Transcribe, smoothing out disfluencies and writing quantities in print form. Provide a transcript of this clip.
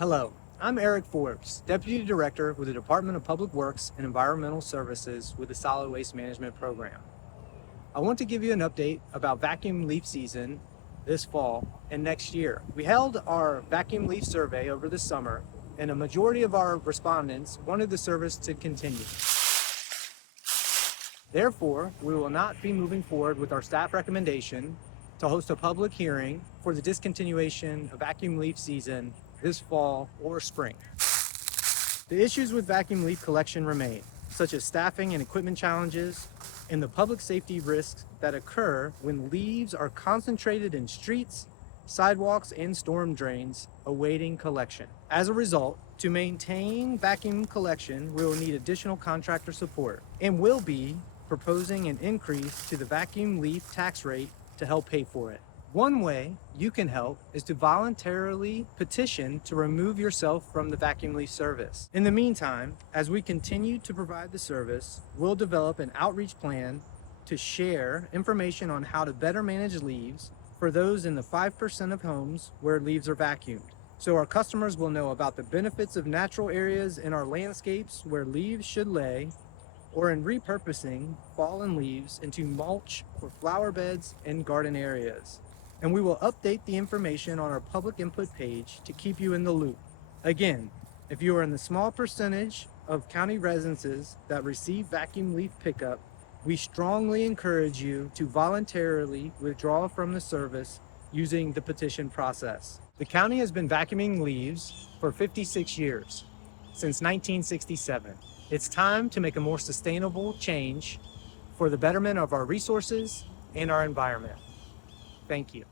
Hello, I'm Eric Forbes, Deputy Director with the Department of Public Works and Environmental Services with the Solid Waste Management Program. I want to give you an update about vacuum leaf season this fall and next year. We held our vacuum leaf survey over the summer, and a majority of our respondents wanted the service to continue. Therefore, we will not be moving forward with our staff recommendation to host a public hearing for the discontinuation of vacuum leaf season this fall or spring. The issues with vacuum leaf collection remain, such as staffing and equipment challenges, and the public safety risks that occur when leaves are concentrated in streets, sidewalks, and storm drains awaiting collection. As a result, to maintain vacuum collection, we will need additional contractor support and will be proposing an increase to the vacuum leaf tax rate to help pay for it. One way you can help is to voluntarily petition to remove yourself from the vacuum leaf service. In the meantime, as we continue to provide the service, we'll develop an outreach plan to share information on how to better manage leaves for those in the 5% of homes where leaves are vacuumed. So our customers will know about the benefits of natural areas in our landscapes where leaves should lay, or in repurposing fallen leaves into mulch for flower beds and garden areas. And we will update the information on our public input page to keep you in the loop. Again, if you are in the small percentage of county residences that receive vacuum leaf pickup, we strongly encourage you to voluntarily withdraw from the service using the petition process. The county has been vacuuming leaves for 56 years, since 1967. It's time to make a more sustainable change for the betterment of our resources and our environment. Thank you.